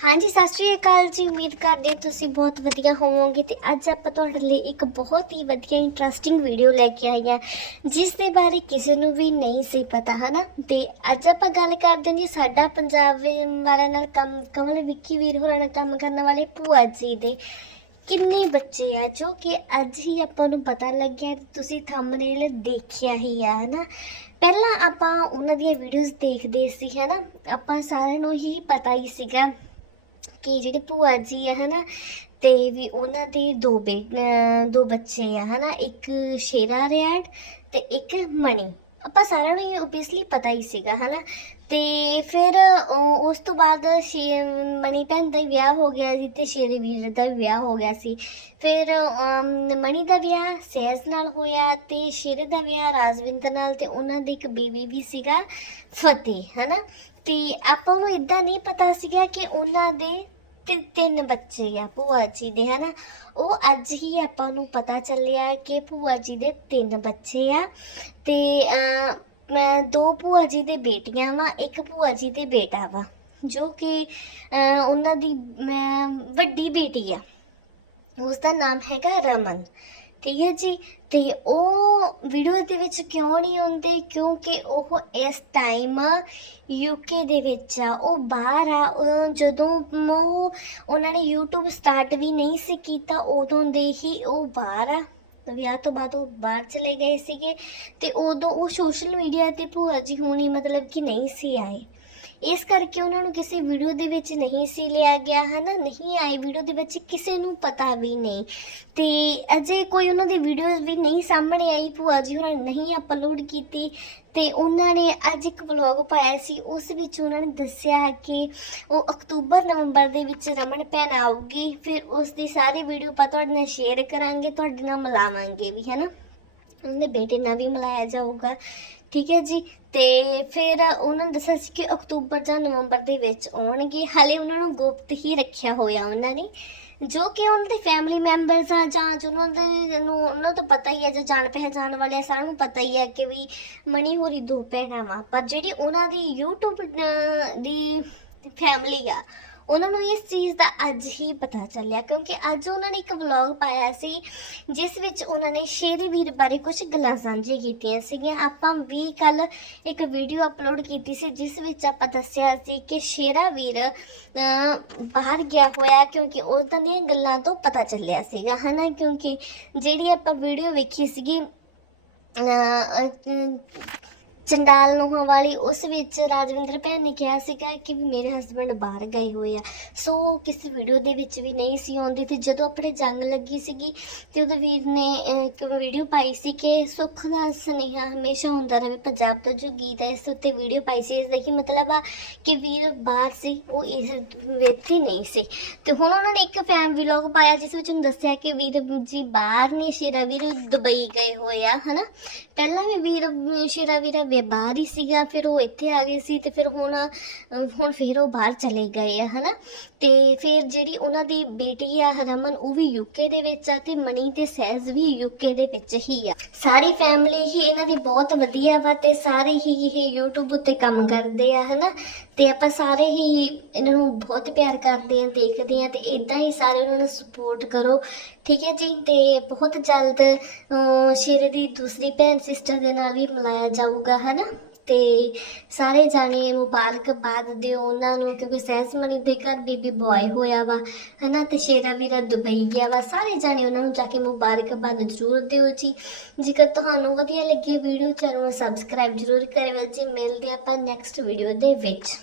ਹਾਂਜੀ, ਸਤਿ ਸ਼੍ਰੀ ਅਕਾਲ ਜੀ। ਉਮੀਦ ਕਰਦੇ ਹਾਂ ਤੁਸੀਂ ਬਹੁਤ ਵਧੀਆ ਹੋਵੋਗੇ ਤੇ ਅੱਜ ਆਪਾਂ ਤੁਹਾਡੇ ਲਈ ਇੱਕ ਬਹੁਤ ਹੀ ਵਧੀਆ ਇੰਟਰਸਟਿੰਗ ਵੀਡੀਓ ਲੈ ਕੇ ਆਈ ਹਾਂ, ਜਿਸ ਦੇ ਬਾਰੇ ਕਿਸੇ ਨੂੰ ਵੀ ਨਹੀਂ ਸੀ ਪਤਾ, ਹਨਾ? ਤੇ ਅੱਜ ਆਪਾਂ ਗੱਲ ਕਰਦੇ ਹਾਂ ਜੀ ਸਾਡਾ ਪੰਜਾਬ ਵਾਲਿਆਂ ਨਾਲ ਕੰਮ, ਕਮਲ ਵਿੱਕੀ ਵੀਰ ਹੋਰਾਂ ਨਾਲ ਕੰਮ ਕਰਨ ਵਾਲੇ ਭੂਆ ਜੀ ਦੇ ਕਿੰਨੇ ਬੱਚੇ ਆ, ਜੋ ਕਿ ਅੱਜ ਹੀ ਆਪਾਂ ਨੂੰ ਪਤਾ ਲੱਗਿਆ ਤੇ ਤੁਸੀਂ ਥੰਬਨੇਲ ਦੇਖਿਆ ਹੀ ਆ, ਹਨਾ? ਪਹਿਲਾਂ ਆਪਾਂ ਉਹਨਾਂ ਦੀਆਂ ਵੀਡੀਓਜ਼ ਦੇਖਦੇ ਸੀ, ਹਨਾ? ਆਪਾਂ ਸਾਰਿਆਂ ਨੂੰ ਹੀ ਪਤਾ ਹੀ ਸੀਗਾ। ਕਿ ਜਿਹੜੇ ਭੂਆ ਜੀ ਆ, ਹਨਾ, ਤੇ ਵੀ ਉਹਨਾਂ ਦੇ ਦੋ ਬੇ ਦੋ ਬੱਚੇ ਆ, ਹਨਾ, ਇੱਕ ਸ਼ੇਰਾ ਰਿਆੜ ਤੇ ਇੱਕ ਮਣੀ। ਆਪਾਂ ਸਾਰਿਆਂ ਨੂੰ ਇਹ ਓਬਵੀਅਸਲੀ ਪਤਾ ਹੀ ਸੀਗਾ ਹਨਾ? ਤੇ ਫਿਰ ਉਹ- ਉਸ ਤੋਂ ਬਾਅਦ ਸ਼ੇ ਮਣੀ ਭੈਣ ਦਾ ਹੀ ਵਿਆਹ ਹੋ ਗਿਆ ਸੀ ਤੇ ਸ਼ੇਰੇ ਵੀਰ ਦਾ ਵੀ ਵਿਆਹ ਹੋ ਗਿਆ ਸੀ। ਫਿਰ ਅਮ, ਮਣੀ ਦਾ ਵਿਆਹ ਸਹਿਜ ਨਾਲ ਹੋਇਆ ਤੇ ਸ਼ੇਰੇ ਦਾ ਵਿਆਹ ਰਾਜਵਿੰਦਰ ਨਾਲ ਤੇ ਉਹਨਾਂ ਦੇ ਇੱਕ ਬੀਵੀ ਵੀ ਸੀਗਾ ਫਤਿਹ ਹਨਾ? ਤੇ ਆਪਾਂ ਨੂੰ ਇਦਾਂ ਨਹੀਂ ਪਤਾ ਸੀਗਾ ਕਿ ਉਹਨਾਂ ਦੇ ਤਿ- ਤਿੰਨ ਬੱਚੇ ਆ ਭੂਆ ਜੀ ਦੇ ਹਨਾ? ਉਹ ਅੱਜ ਹੀ ਆਪਾਂ ਨੂੰ ਪਤਾ ਚੱਲਿਆ ਕਿ ਭੂਆ ਜੀ ਦੇ ਤਿੰਨ ਬੱਚੇ ਆ ਤੇ ਅਹ, ਮੈਂ ਦੋ ਭੂਆ ਜੀ ਦੇ ਬੇਟੀਆਂ ਵਾ ਇੱਕ ਭੂਆ ਜੀ ਦੇ ਬੇਟਾ ਵਾ ਜੋ ਕਿ ਉਹਨਾਂ ਦੀ ਅਮ, ਵੱਡੀ ਬੇਟੀ ਆ। ਉਸ ਦਾ ਨਾਮ ਹੈਗਾ ਰਮਨ। ਠੀਕ ਹੈ ਜੀ, ਤੇ ਉਹ ਵੀਡੀਓ ਦੇ ਵਿੱਚ ਕਿਉਂ ਨਹੀਂ ਆਉਂਦੇ? ਕਿਉਂਕਿ ਉਹ ਇਸ ਟਾਈਮ ਯੂਕੇ ਦੇ ਵਿੱਚ ਆ, ਉਹ ਬਾਹਰ ਆ, ਉਹ ਜਦੋਂ ਉਹ ਉਹਨਾਂ ਨੇ YouTube ਸਟਾਰਟ ਵੀ ਨਹੀਂ ਸੀ ਕੀਤਾ, ਉਦੋਂ ਦੇ ਹੀ ਉਹ ਬਾਹਰ ਆ। ਵਿਆਹ ਤੋਂ ਬਾਅਦ ਉਹ ਬਾਹਰ ਚਲੇ ਗਏ ਸੀਗੇ, ਤੇ ਉਦੋਂ ਉਹ ਸੋਸ਼ਲ ਮੀਡੀਆ ਤੇ ਭੂਆ ਜੀ ਹੁਣੀ ਮਤਲਬ ਕਿ ਨਹੀਂ ਸੀ ਆਏ। ਇਸ ਕਰਕੇ ਉਹਨਾਂ ਨੂੰ ਕਿਸੇ ਵੀਡੀਓ ਦੇ ਵਿੱਚ ਨਹੀਂ ਸੀ ਲਿਆ ਗਿਆ, ਹਨਾ? ਨਹੀਂ ਆਏ ਵੀਡੀਓ ਦੇ ਵਿੱਚ, ਕਿਸੇ ਨੂੰ ਪਤਾ ਵੀ ਨਹੀਂ। ਤੇ ਅਜੇ ਕੋਈ ਉਹਨਾਂ ਦੀ ਵੀਡੀਓਜ਼ ਵੀ ਨਹੀਂ ਸਾਹਮਣੇ ਆਈ, ਭੂਆ ਜੀ ਉਹਨਾਂ ਨੇ ਨਹੀਂ ਅਪਲੋਡ ਕੀਤੀ। ਤੇ ਉਹਨਾਂ ਨੇ ਅੱਜ ਇੱਕ ਵਲੌਗ ਪਾਇਆ ਸੀ, ਉਸ ਵਿੱਚ ਉਹਨਾਂ ਨੇ ਦੱਸਿਆ ਕਿ ਉਹ ਅਕਤੂਬਰ, ਨਵੰਬਰ ਦੇ ਵਿੱਚ ਰਮਨ ਭੈਣ ਆਊਗੀ। ਫਿਰ ਉਸ ਦੀ ਸਾਰੀ ਵੀਡੀਓ ਆਪਾਂ ਤੁਹਾਡੇ ਨਾਲ ਸ਼ੇਅਰ ਕਰਾਂਗੇ, ਤੁਹਾਡੇ ਨਾਲ ਮਿਲਾਵਾਂਗੇ ਵੀ, ਹਨਾ? ਉਹਦੇ ਬੇਟੇ ਨਾਲ ਵੀ ਮਿਲਾਇਆ ਜਾਊਗਾ। ਠੀਕ ਹੈ ਜੀ? ਤੇ ਫਿਰ ਉਹਨਾਂ ਨੇ ਦੱਸਿਆ ਸੀ ਕਿ ਅਕਤੂਬਰ ਜਾਂ ਨਵੰਬਰ ਦੇ ਵਿੱਚ ਆਉਣਗੇ। ਹਾਲੇ ਉਹਨਾਂ ਨੂੰ ਗੁਪਤ ਹੀ ਰੱਖਿਆ ਹੋਇਆ ਉਹਨਾਂ ਨੇ। ਜੋ ਕਿ ਉਹਨਾਂ ਦੇ ਫੈਮਿਲੀ ਮੈਂਬਰਸ ਆ ਜਾਂ ਜੋ ਉਹਨਾਂ ਦੇ ਨੂੰ ਉਹਨਾਂ ਤੋਂ ਪਤਾ ਹੀ ਹੈ ਜੋ ਜਾਣ ਪਹਿਚਾਣ ਵਾਲੇ ਆ, ਸਾਰਿਆਂ ਨੂੰ ਪਤਾ ਹੀ ਹੈ ਕਿ ਵੀ ਮਣੀ ਹੋਰੀ ਦੋ ਭੈਣਾਂ ਵਾ। ਪਰ ਜਿਹੜੀ ਉਹਨਾਂ ਦੀ YouTube ਦੀ ਫੈਮਿਲੀ ਆ ਉਹਨਾਂ ਨੂੰ ਇਸ ਚੀਜ਼ ਦਾ ਅੱਜ ਹੀ ਪਤਾ ਚੱਲਿਆ ਕਿਉਂਕਿ ਅੱਜ ਉਹਨਾਂ ਨੇ ਇੱਕ ਵਲੌਗ ਪਾਇਆ ਸੀ, ਜਿਸ ਵਿੱਚ ਉਹਨਾਂ ਨੇ ਸ਼ੇਰੀ ਵੀਰ ਬਾਰੇ ਕੁਝ ਗੱਲਾਂ ਸਾਂਝੀਆਂ ਕੀਤੀਆਂ ਸੀਗੀਆਂ। ਆਪਾਂ ਵੀ ਕੱਲ ਇੱਕ ਵੀਡੀਓ ਅਪਲੋਡ ਕੀਤੀ ਸੀ, ਜਿਸ ਵਿੱਚ ਆਪਾਂ ਦੱਸਿਆ ਸੀ ਕਿ ਸ਼ੇਰਾ ਵੀਰ ਬਾਹਰ ਗਿਆ ਹੋਇਆ ਕਿਉਂਕਿ ਉਸ ਦੀਆਂ ਗੱਲਾਂ ਤੋਂ ਪਤਾ ਚੱਲਿਆ ਸੀਗਾ, ਹਨਾ? ਕਿਉਂਕਿ ਜਿਹੜੀ ਆਪਾਂ ਵੀਡੀਓ ਵੇਖੀ ਸੀਗੀ ਚੰਡਾਲ ਨੂੰਹਾਂ ਵਾਲੀ, ਉਸ ਵਿੱਚ ਰਾਜਵਿੰਦਰ ਭੈਣ ਨੇ ਕਿਹਾ ਸੀਗਾ ਕਿ ਵੀ ਮੇਰੇ ਹਸਬੰਡ ਬਾਹਰ ਗਏ ਹੋਏ ਆ। ਸੋ ਉਹ ਕਿਸੇ ਵੀਡੀਓ ਦੇ ਵਿੱਚ ਵੀ ਨਹੀਂ ਸੀ ਆਉਂਦੀ ਤੇ ਜਦੋਂ ਆਪਣੇ ਜੰਗ ਲੱਗੀ ਸੀਗੀ ਤੇ ਉਹਦੇ ਵੀਰ ਨੇ ਇੱਕ ਵੀਡੀਓ ਪਾਈ ਸੀ ਕਿ ਸੁੱਖ ਦਾ ਸੁਨੇਹਾ ਹਮੇਸ਼ਾ ਹੁੰਦਾ ਰਹੇ, ਪੰਜਾਬ ਦਾ ਜੋ ਗੀਤ ਹੈ ਇਸ ਉੱਤੇ ਵੀਡੀਓ ਪਾਈ ਸੀ। ਇਸ ਦਾ ਕੀ ਮਤਲਬ ਆ ਕਿ ਵੀਰ ਬਾਹਰ ਸੀ, ਉਹ ਇਸ ਵਿੱਚ ਹੀ ਨਹੀਂ ਸੀ। ਤੇ ਹੁਣ ਉਹਨਾਂ ਨੇ ਇੱਕ ਫੈਮ ਵਲੌਗ ਪਾਇਆ, ਜਿਸ ਵਿੱਚ ਉਹਨੂੰ ਦੱਸਿਆ ਕਿ ਵੀਰ ਜੀ ਬਾਹਰ ਨਹੀਂ ਸ਼ੇਰਾ ਵੀਰ ਦੁਬਈ ਗਏ ਹੋਏ ਆ, ਹਨਾ? ਪਹਿਲਾਂ ਵੀ ਵੀਰ ਸ਼ੇਰਾ ਵੀਰਾ ਵੀ ਬਾਹਰ ਹੀ ਸੀਗਾ, ਫਿਰ ਉਹ ਇੱਥੇ ਆ ਗਏ ਸੀ ਤੇ ਫਿਰ ਹੁਣ ਹੁਣ ਫਿਰ ਉਹ ਬਾਹਰ ਚਲੇ ਗਏ ਆ, ਹਨਾ? ਤੇ ਫਿਰ ਜਿਹੜੀ ਉਹਨਾਂ ਦੀ ਬੇਟੀ ਆ ਰਮਨ, ਉਹ ਵੀ ਯੂਕੇ ਦੇ ਵਿੱਚ ਆ ਤੇ ਮਣੀ ਤੇ ਸਹਿਜ ਵੀ ਯੂਕੇ ਦੇ ਵਿੱਚ ਹੀ ਆ। ਸਾਰੀ ਫੈਮਿਲੀ ਹੀ ਇਹਨਾਂ ਦੀ ਬਹੁਤ ਵਧੀਆ ਵਾ ਤੇ ਸਾਰੇ ਹੀ ਇਹ YouTube ਉੱਤੇ ਕੰਮ ਕਰਦੇ ਆ, ਹਨਾ? ਤੇ ਆਪਾਂ ਸਾਰੇ ਹੀ ਇਹਨਾਂ ਨੂੰ ਬਹੁਤ ਪਿਆਰ ਕਰਦੇ ਆ, ਦੇਖਦੇ ਆ ਤੇ ਇਦਾਂ ਹੀ ਸਾਰੇ ਉਹਨਾਂ ਨੂੰ ਸਪੋਰਟ ਕਰੋ, ਠੀਕ ਹੈ ਜੀ? ਤੇ ਬਹੁਤ ਜਲਦ ਸ਼ੇਰੇ ਦੀ ਦੂਸਰੀ ਭੈਣ ਸਿਸਟਰ ਦੇ ਨਾਲ ਵੀ ਮਿਲਾਇਆ ਜਾਊਗਾ ਹਨਾ? ਤੇ ਸਾਰੇ ਜਾਣੇ ਮੁਬਾਰਕਬਾਦ ਦਿਓ ਉਹਨਾਂ ਨੂੰ, ਕਿਉਂਕਿ ਸਹਿਸਮਣੀ ਦੇ ਘਰ ਬੀਬੀ ਬॉय ਹੋਇਆ ਵਾ, ਹਨਾ? ਤੇ ਸ਼ੇਰਾ ਵੀਰਾ ਦੁਬਈ ਗਿਆ ਵਾ। ਸਾਰੇ ਜਾਣੇ ਉਹਨਾਂ ਨੂੰ ਜਾ ਕੇ ਮੁਬਾਰਕਬਾਦ ਜ਼ਰੂਰ ਦਿਓ ਜੀ। ਜੇਕਰ ਤੁਹਾਨੂੰ ਵਧੀਆ ਲੱਗੀ ਵੀਡੀਓ, ਚੈਨਲ ਨੂੰ ਸਬਸਕ੍ਰਾਈਬ ਜ਼ਰੂਰ ਕਰਿਓ ਜੀ। ਮਿਲਦੇ ਆਪਾਂ ਨੈਕਸਟ ਵੀਡੀਓ ਦੇ ਵਿੱਚ।